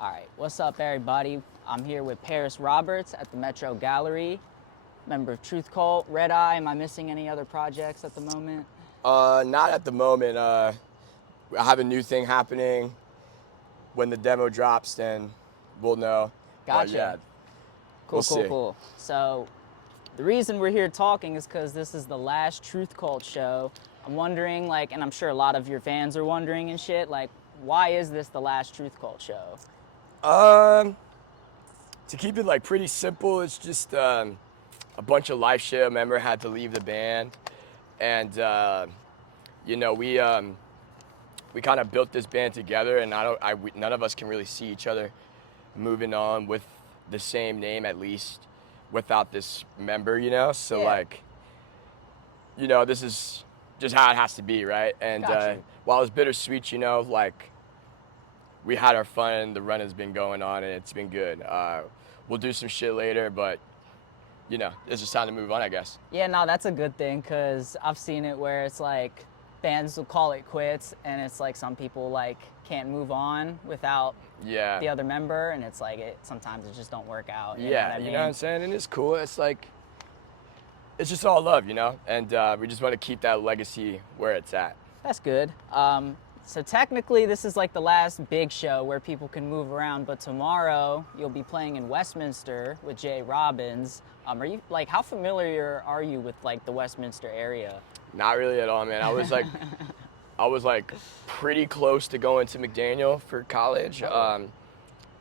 All right, what's up, everybody? I'm here with Paris Roberts at the Metro Gallery, member of Truth Cult, Redeye. Am I missing any other projects at the moment? Not at the moment. I have a new thing happening. When the demo drops, then we'll know. Gotcha. But yeah, Cool, we'll see. cool. So, the reason we're here talking is because this is the last Truth Cult show. I'm wondering, and I'm sure a lot of your fans are wondering and shit, why is this the last Truth Cult show? To keep it pretty simple, it's just a bunch of life shit. A member had to leave the band, and we kind of built this band together, and none of us can really see each other moving on with the same name, at least without this member, So Yeah. this is just how it has to be, right? And Gotcha. while it's bittersweet, we had our fun, and the run has been going on, and it's been good. We'll do some shit later, but it's just time to move on, I guess. Yeah, no, that's a good thing, because I've seen it where it's bands will call it quits, and it's some people can't move on without the other member, and it's sometimes it just don't work out. You know what I'm saying? And it's cool. It's it's just all love, and we just want to keep that legacy where it's at. That's good. So technically this is the last big show where people can move around, but tomorrow you'll be playing in Westminster with Jay Robbins. Are you how familiar are you with the Westminster area? Not really at all, man. I was pretty close to going to McDaniel for college. I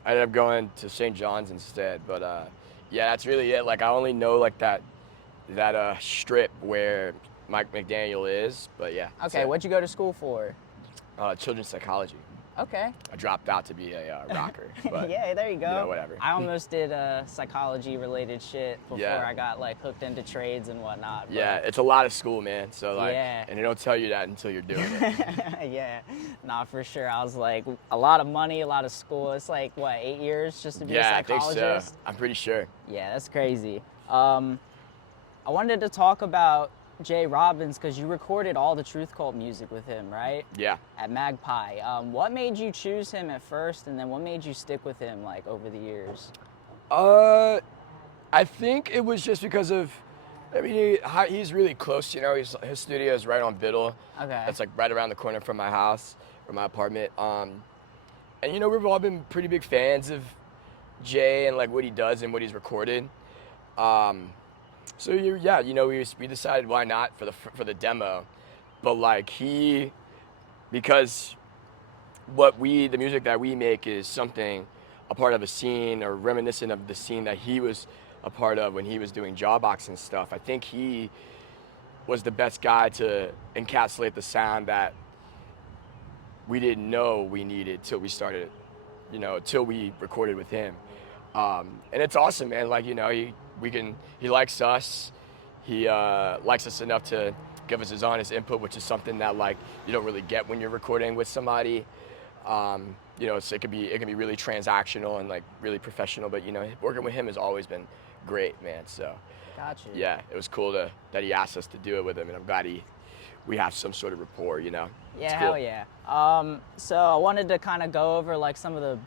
ended up going to St. John's instead, but yeah, that's really it. I only know that strip where Mike McDaniel is, but yeah. Okay, what'd you go to school for? Children's psychology. Okay. I dropped out to be a rocker. But, yeah, there you go. Whatever. I almost did psychology-related shit before I got hooked into trades and whatnot. But yeah, it's a lot of school, man. So yeah. And they don't tell you that until you're doing it. Yeah, nah, for sure. I was a lot of money, a lot of school. It's 8 years just to be a psychologist? I think so. I'm pretty sure. Yeah, that's crazy. I wanted to talk about Jay Robbins because you recorded all the Truth Cult music with him, right? Yeah. At Magpie. What made you choose him at first, and then what made you stick with him over the years? I think it was just because of, he's really close, his studio is right on Biddle. Okay. That's right around the corner from my house or my apartment. And we've all been pretty big fans of Jay and what he does and what he's recorded. So we decided why not for the demo, but because the music that we make is something a part of a scene or reminiscent of the scene that he was a part of when he was doing Jawbox and stuff. I think he was the best guy to encapsulate the sound that we didn't know we needed till we started, till we recorded with him. And it's awesome, man. He likes us. He likes us enough to give us his honest input, which is something that you don't really get when you're recording with somebody. It can be really transactional and really professional, but working with him has always been great, man. So Gotcha. Yeah, it was cool that he asked us to do it with him, and I'm glad we have some sort of rapport, Yeah, it's cool. hell yeah. So I wanted to kind of go over some of the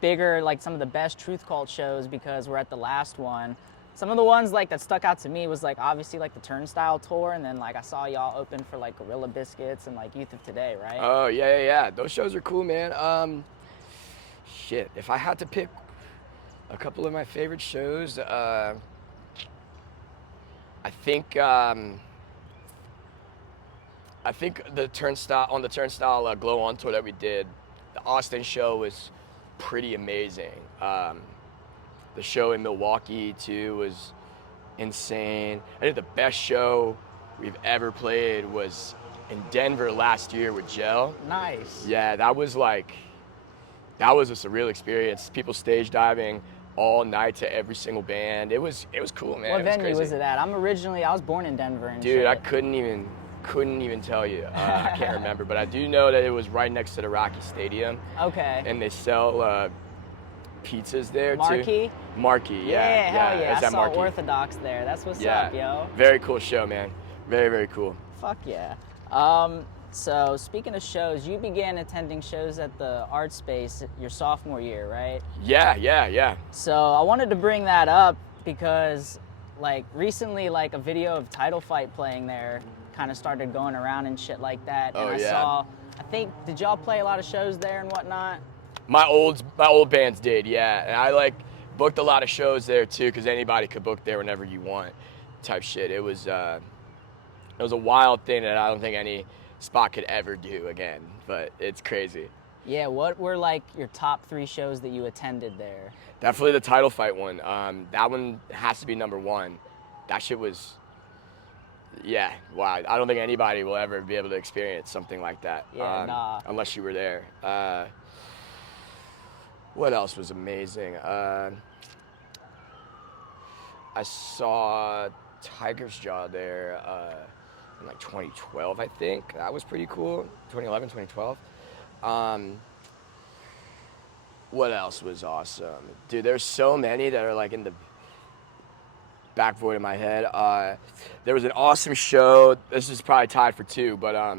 bigger, some of the best Truth Cult shows because we're at the last one. Some of the ones that stuck out to me was obviously the Turnstile tour, and then I saw y'all open for Gorilla Biscuits and Youth of Today, right? Oh yeah. Those shows are cool, man. Shit, if I had to pick a couple of my favorite shows, I think the Turnstile Glow On tour that we did, the Austin show was pretty amazing. The show in Milwaukee too was insane. I think the best show we've ever played was in Denver last year with Gel. Nice. Yeah, that was a surreal experience. People stage diving all night to every single band. It was cool, man. What venue was it at? I was born in Denver. And dude, shit. I couldn't even tell you. I can't remember, but I do know that it was right next to the Rocky Stadium. Okay. And they sell pizzas there Marquee? too. Marquee, yeah. Hell yeah. It's I at saw Marquee. Orthodox there. That's what's up, yo. Very cool show, man. Very, very cool. Fuck yeah. So speaking of shows, you began attending shows at the Art Space your sophomore year, right? Yeah. So I wanted to bring that up because like recently like a video of Title Fight playing there kind of started going around and shit like that. Oh, And yeah. I think, did y'all play a lot of shows there and whatnot? My old bands did, yeah, and I like booked a lot of shows there too, because anybody could book there whenever you want, type shit. It was a wild thing that I don't think any spot could ever do again, but it's crazy. Yeah, what were like your top 3 shows that you attended there? Definitely the title fight one. That one has to be number one. That shit was, yeah, wow. I don't think anybody will ever be able to experience something like that. Yeah, nah. Unless you were there. What else was amazing? I saw Tiger's Jaw there in like 2012, I think. That was pretty cool. 2011, 2012. What else was awesome? Dude, there's so many that are like in the back void of my head. There was an awesome show. This is probably tied for 2, but it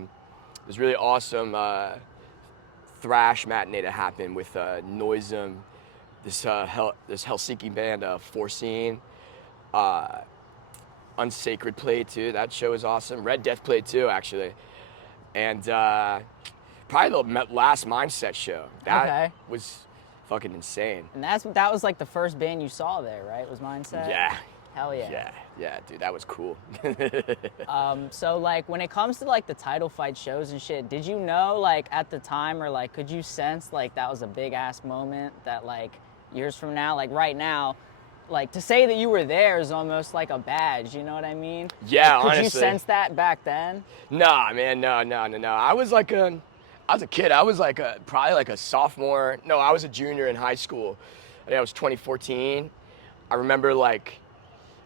was really awesome thrash matinee that happened with Noisem, this Helsinki band, Foreseen. Unsacred played too. That show was awesome. Red Death played too, actually. And probably the last Mindset show. That was fucking insane. And that was like the first band you saw there, right? Was Mindset? Yeah. Hell yeah. Yeah, dude, that was cool. So like when it comes to like the title fight shows and shit, did you know like at the time, or like could you sense like that was a big ass moment that like years from now, like right now, like to say that you were there is almost like a badge, you know what I mean? Yeah, like, could honestly. you sense that back then? Nah, man, no. I was a kid. I was like probably like a sophomore. No, I was a junior in high school. I think I was 2014. I remember like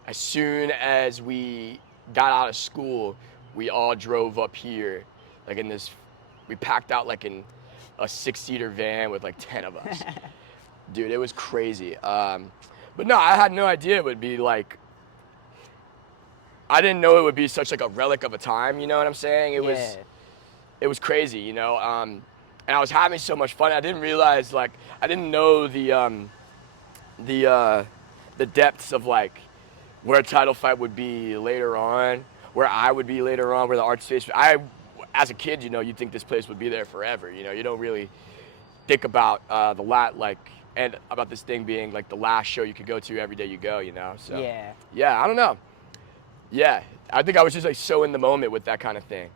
as soon as we got out of school, we all drove up here, like in this. We packed out like in a 6-seater van with like 10 of us. Dude, it was crazy. But no, I had no idea it would be like. I didn't know it would be such like a relic of a time. You know what I'm saying? It was crazy, you know. And I was having so much fun. I didn't realize like I didn't know the depths of like where Title Fight would be later on, where I would be later on, where the art space. As a kid, you know, you'd think this place would be there forever. You know, you don't really think about and about this thing being like the last show you could go to every day you go. You know, so yeah, I don't know. Yeah, I think I was just like so in the moment with that kind of thing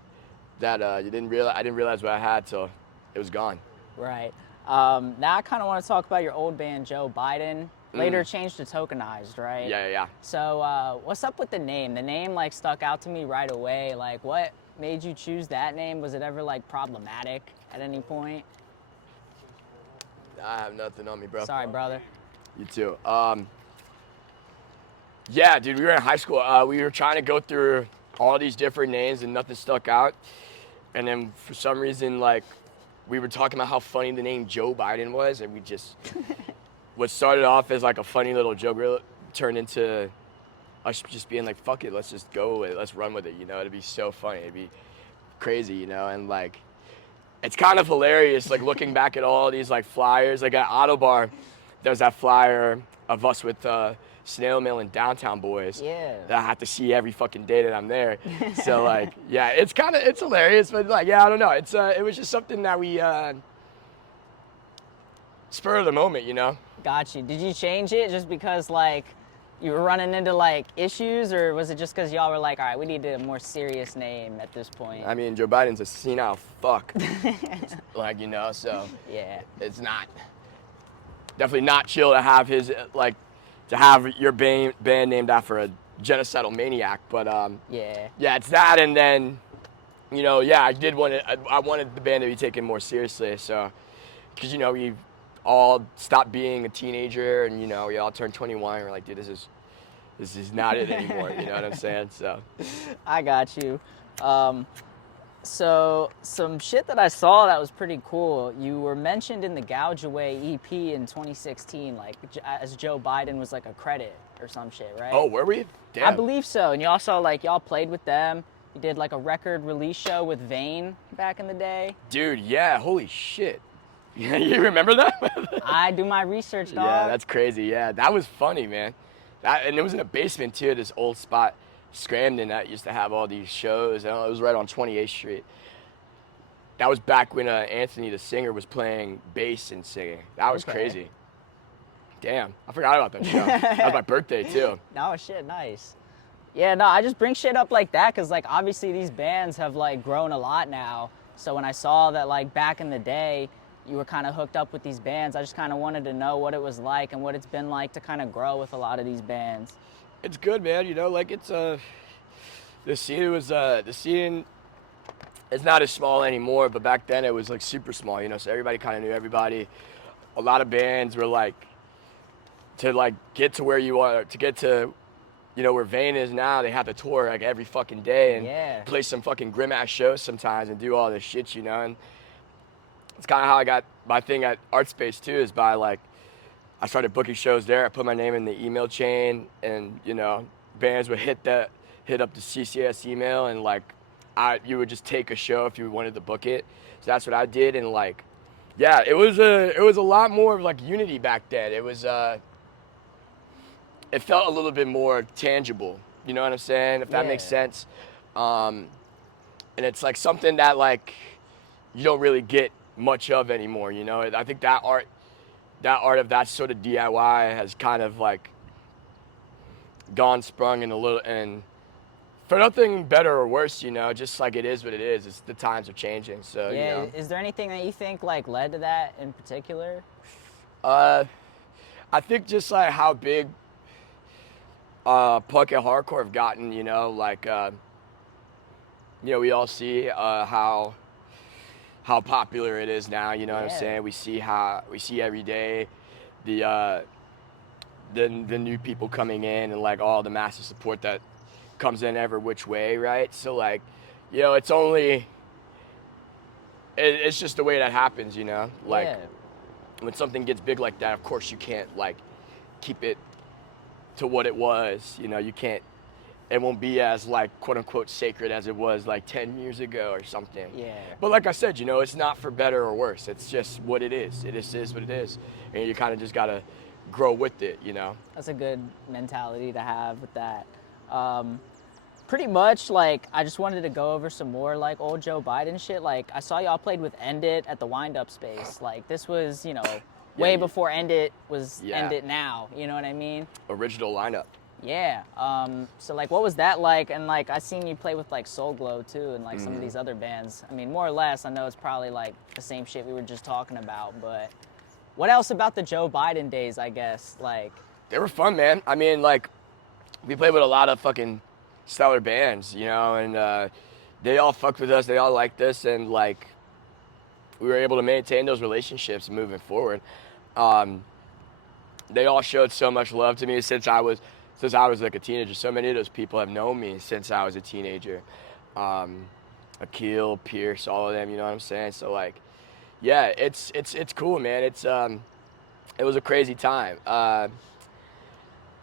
that I didn't realize what I had till it was gone. Right. Now I kind of want to talk about your old band, Joe Biden. Later changed to Tokenized, right? Yeah. So what's up with the name? The name like stuck out to me right away. Like what made you choose that name? Was it ever like problematic at any point? I have nothing on me, bro. Sorry, brother. You too. Yeah, dude, we were in high school. We were trying to go through all these different names and nothing stuck out. And then for some reason, like, we were talking about how funny the name Joe Biden was, and we just, what started off as like a funny little joke really turned into us just being like, fuck it, let's just go with it, let's run with it, you know, it'd be so funny, it'd be crazy, you know, and like, it's kind of hilarious, like looking back at all these like flyers, like at Autobar, there's that flyer of us with Snail Mail and Downtown Boys. Yeah. That I have to see every fucking day that I'm there. So like, yeah, it's hilarious, but like, yeah, I don't know. It was just something that we spur of the moment, you know. Got you. Did you change it just because like you were running into like issues, or was it just because y'all were like, all right, we need a more serious name at this point? I mean, Joe Biden's a senile fuck. Like, you know, so yeah, it's definitely not chill to have to have your band named after a genocidal maniac, but yeah, it's that, and then, you know, yeah, I wanted the band to be taken more seriously, so, because, you know, we all stopped being a teenager, and, you know, we all turned 21, and we're like, dude, this is not it anymore, you know what I'm saying, so. I got you. So some shit that I saw that was pretty cool. You were mentioned in the Gouge Away EP in 2016, like as Joe Biden was like a credit or some shit, right? Oh, were we? Damn. I believe so. And you also like y'all played with them. You did like a record release show with Vane back in the day. Dude, yeah, holy shit. You remember that? I do my research, dog. Yeah, that's crazy. Yeah, that was funny, man. And it was in a basement too, this old spot, Scramton, that used to have all these shows. And it was right on 28th Street. That was back when Anthony, the singer, was playing bass and singing. That was crazy. Damn, I forgot about that show. That was my birthday too. Oh shit, nice. Yeah, no, I just bring shit up like that because like obviously these bands have like grown a lot now. So when I saw that like back in the day you were kind of hooked up with these bands, I just kind of wanted to know what it was like and what it's been like to kind of grow with a lot of these bands. It's good, man. You know, like it's the scene is not as small anymore, but back then it was like super small. You know, so everybody kind of knew everybody. A lot of bands were like to like get to where you are, to get to, you know, where Vane is now, they have to tour like every fucking day and play some fucking grim ass shows sometimes and do all this shit, you know. And it's kind of how I got my thing at Art Space too, is by like, I started booking shows there. I put my name in the email chain, and you know, bands would hit up the CCS email, and like, you would just take a show if you wanted to book it. So that's what I did, and like, yeah, it was a lot more of like unity back then. It was it felt a little bit more tangible. You know what I'm saying? If that makes sense. And it's like something that like you don't really get much of anymore. You know, I think that art of that sort of DIY has kind of like gone sprung in a little, and for nothing better or worse, you know, just like it is what it is. It's the times are changing. So yeah, you know. Is there anything that you think like led to that in particular? I think just like how big punk and hardcore have gotten, you know, like you know, we all see how popular it is now, you know what I'm saying? We see every day the new people coming in, and like all the massive support that comes in every which way, right? So like, you know, it's just the way that happens, you know? Like when something gets big like that, of course you can't like keep it to what it was, you know, it won't be as like quote unquote sacred as it was like 10 years ago or something. Yeah. But like I said, you know, it's not for better or worse. It's just what it is. It just is what it is. And you kind of just got to grow with it, you know? That's a good mentality to have with that. Pretty much, like, I just wanted to go over some more, like, old Joe Biden shit. Like, I saw y'all played with End It at the Wind-Up Space. Like, this was, you know, way before End It was End It now. You know what I mean? Original lineup. Yeah. So, like, what was that like? And, like, I seen you play with, like, Soul Glow, too, and, like, some of these other bands. I mean, more or less, I know it's probably, like, the same shit we were just talking about, but what else about the Joe Biden days, I guess? Like, they were fun, man. I mean, like, we played with a lot of fucking stellar bands, you know, and they all fucked with us. They all liked us, and, like, we were able to maintain those relationships moving forward. They all showed so much love to me since I was like a teenager. So many of those people have known me since I was a teenager. Akil, Pierce, all of them, you know what I'm saying? So like, yeah, it's cool, man. It was a crazy time.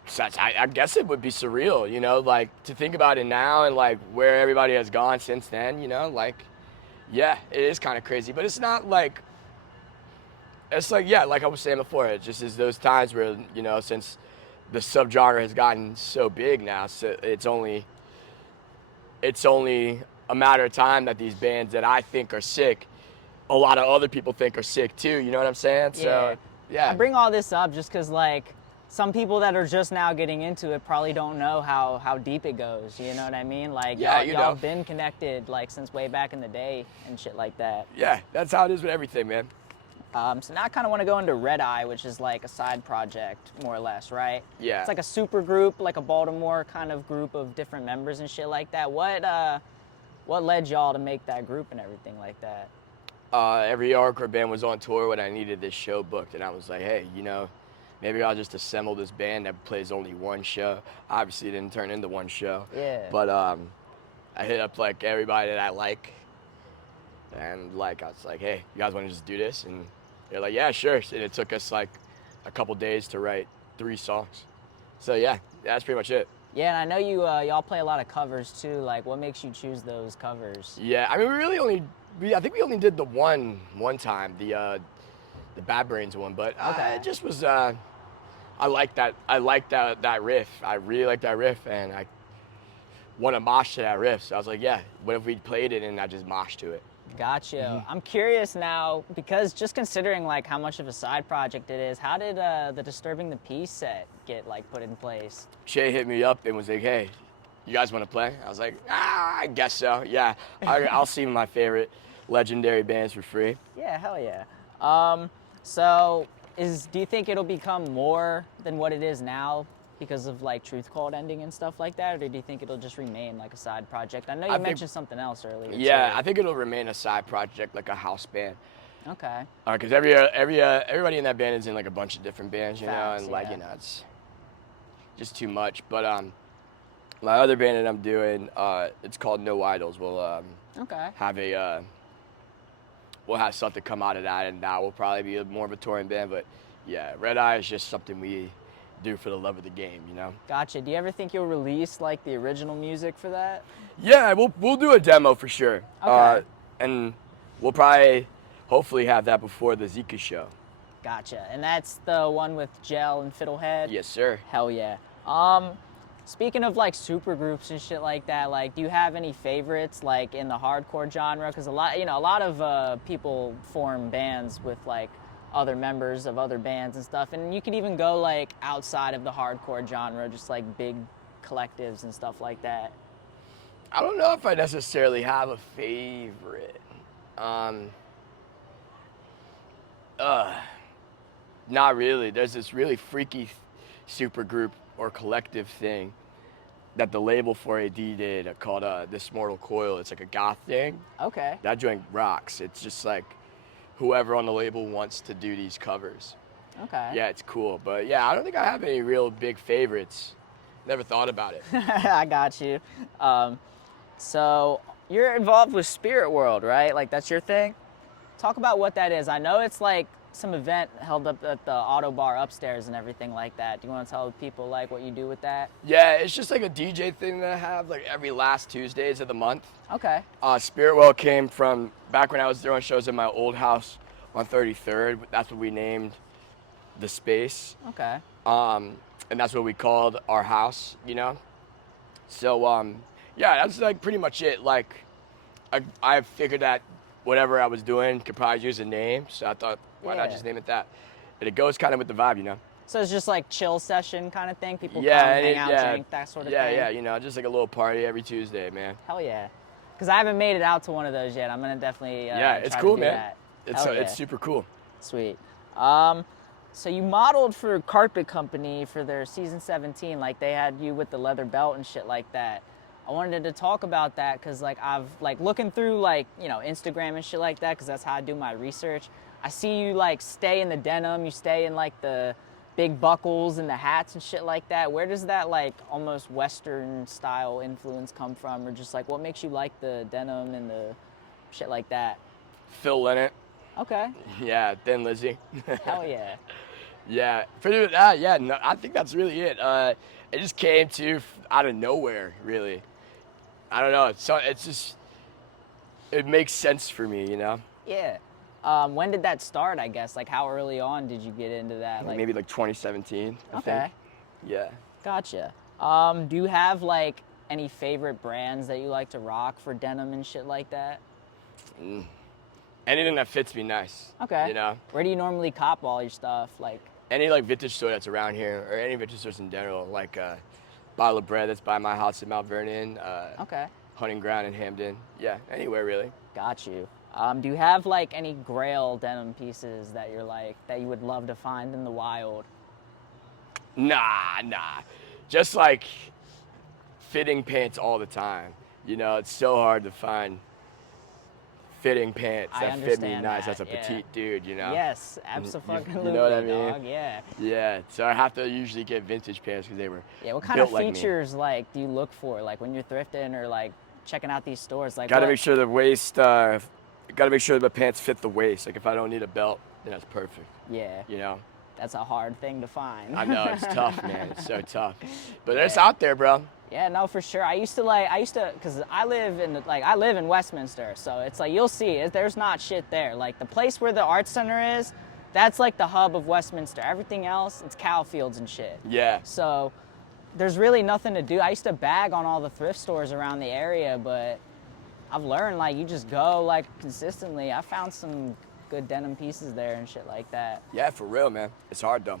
So I guess it would be surreal, you know, like to think about it now and like where everybody has gone since then, you know, like, yeah, it is kind of crazy, but it's not like, it's like, yeah, like I was saying before, it just is those times where, you know, since the subgenre has gotten so big now, so it's only a matter of time that these bands that I think are sick, a lot of other people think are sick too, you know what I'm saying? yeah. So, yeah. I bring all this up just because, like, some people that are just now getting into it probably don't know how deep it goes, you know what I mean? Like, yeah, y'all been connected, like, since way back in the day and shit like that. Yeah, that's how it is with everything, man. So now I kind of want to go into Redeye, which is like a side project, more or less, right? Yeah. It's like a super group, like a Baltimore kind of group of different members and shit like that. What led y'all to make that group and everything like that? Every hardcore band was on tour when I needed this show booked, and I was like, hey, you know, maybe I'll just assemble this band that plays only one show. Obviously, it didn't turn into one show. Yeah. But I hit up like everybody that I like, and like I was like, hey, you guys want to just do this? And they're like, yeah, sure. And it took us like a couple days to write 3 songs. So yeah, that's pretty much it. Yeah, and I know y'all play a lot of covers too. Like, what makes you choose those covers? Yeah, I mean, I think we only did the one time, the Bad Brains one, but Okay. it just was. I like that riff. I really like that riff, and I want to mosh to that riff. So I was like, yeah, what if we played it and I just mosh to it? Gotcha. I'm curious now because just considering like how much of a side project it is, how did the Disturbing the Peace set get like put in place? Shay hit me up and was like, hey, you guys want to play? I was like, I guess so. Yeah, I'll see my favorite legendary bands for free. Yeah, hell yeah. So do you think it'll become more than what it is now because of like Truth Called ending and stuff like that, or do you think it'll just remain like a side project? I know you mentioned something else earlier. Yeah, too. I think it'll remain a side project, like a house band. Okay. Because everybody in that band is in like a bunch of different bands, you know, Facts, and like yeah. it's just too much. But my other band that I'm doing, it's called No Idols. Okay. We'll have something come out of that, and that will probably be more of a touring band. But yeah, Redeye is just something we do for the love of the game, you know. Gotcha. Do you ever think you'll release like the original music for that? Yeah, we'll do a demo for sure. Okay. And we'll probably hopefully have that before the Zika show. Gotcha. And that's the one with Gel and Fiddlehead? Yes, sir. Hell yeah. Speaking of like super groups and shit like that, like do you have any favorites like in the hardcore genre? Because a lot of people form bands with like other members of other bands and stuff, and you could even go like outside of the hardcore genre, just like big collectives and stuff like that. I don't know if I necessarily have a favorite. Not really. There's this really freaky super group or collective thing that the label 4AD did called This Mortal Coil. It's like a goth thing. Okay. That joint rocks. It's just like whoever on the label wants to do these covers. Okay. Yeah, it's cool. But yeah, I don't think I have any real big favorites. Never thought about it. I got you. So you're involved with Spirit World, right? Like that's your thing? Talk about what that is. I know it's like some event held up at the auto bar upstairs and everything like that. Do you want to tell people like what you do with that? Yeah, it's just like a DJ thing that I have like every last Tuesdays of the month. Okay. Spirit World came from back when I was throwing shows in my old house on 33rd. That's what we named the space. Okay. And that's what we called our house, you know? So, yeah, that's like pretty much it. Like, I figured that whatever I was doing could probably use a name, so I thought, why not just name it that? And it goes kind of with the vibe, you know? So it's just like chill session kind of thing? People come, Yeah, hang out, drink, that sort of thing? Yeah, you know, just like a little party every Tuesday, man. Hell yeah. Because I haven't made it out to one of those yet. I'm going to definitely yeah, it's try cool, to do man. that. It's super cool. Sweet. So you modeled for Carpet Company for their season 17, like they had you with the leather belt and shit like that. I wanted to talk about that because like I've like looking through like, you know, Instagram and shit like that because that's how I do my research. I see you like stay in the denim, you stay in like the big buckles and the hats and shit like that. Where does that like almost Western style influence come from, or just like what makes you like the denim and the shit like that? Phil Lynott. Okay. Yeah, Thin Lizzy. Hell yeah. Yeah, pretty much that. Yeah, no, I think that's really it. It just came to out of nowhere, really. I don't know. It's just it makes sense for me, you know. Yeah. When did that start? I guess like how early on did you get into that? Like maybe like 2017. I think. Yeah. Gotcha. Do you have like any favorite brands that you like to rock for denim and shit like that? Anything that fits me nice. Okay. You know. Where do you normally cop all your stuff? Like any like vintage store that's around here, or any vintage stores in general, like Bottle of Bread that's by my house in Mount Vernon. Okay. Hunting Ground in Hamden. Yeah, anywhere really. Got you. Do you have like any Grail denim pieces that you're like that you would love to find in the wild? Nah. Just like fitting pants all the time. You know, it's so hard to find fitting pants that fit me nice as a petite dude, you know? Yes, absolutely. You know what I mean? Dog, yeah. Yeah, so I have to usually get vintage pants because they were what kind of features like do you look for like when you're thrifting or like checking out these stores? Like gotta make sure the waist, gotta make sure the pants fit the waist. Like if I don't need a belt, then that's perfect. Yeah. You know? That's a hard thing to find. I know, it's tough, man. It's so tough. But it's out there, bro. Yeah, no, for sure. I used to, cause I live in Westminster, so it's like you'll see there's not shit there. Like the place where the Arts Center is, that's like the hub of Westminster. Everything else, it's cow fields and shit. Yeah. So there's really nothing to do. I used to bag on all the thrift stores around the area, but I've learned like you just go like consistently. I found some good denim pieces there and shit like that. Yeah, for real, man. It's hard though.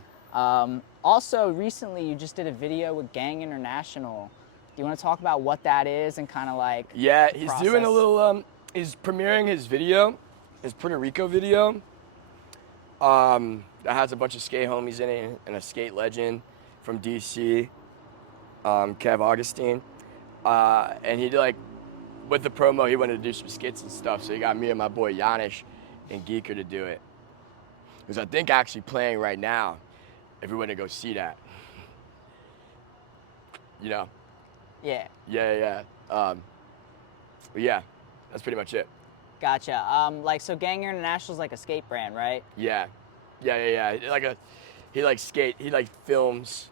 Also, recently you just did a video with Gang International. Do you want to talk about what that is and kind of like? Yeah, he's process? doing a little. He's premiering his video, his Puerto Rico video. That has a bunch of skate homies in it and a skate legend from DC, Kev Augustine. And he like, with the promo, he wanted to do some skits and stuff. So he got me and my boy Janish and Geeker to do it. Because I think actually playing right now, if we want to go see that, you know. Yeah. Yeah. But yeah, that's pretty much it. Gotcha. So Gang International is like a skate brand, right? Yeah. He films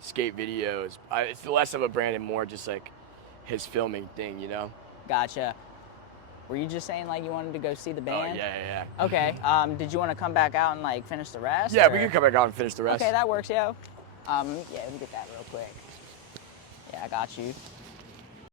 skate videos. It's less of a brand and more just like his filming thing, you know? Gotcha. Were you just saying like you wanted to go see the band? Oh, yeah. Okay. Did you want to come back out and like finish the rest? Yeah, or? we can come back out and finish the rest. Okay, that works, yo. Yeah, let me get that real quick. Yeah, I got you.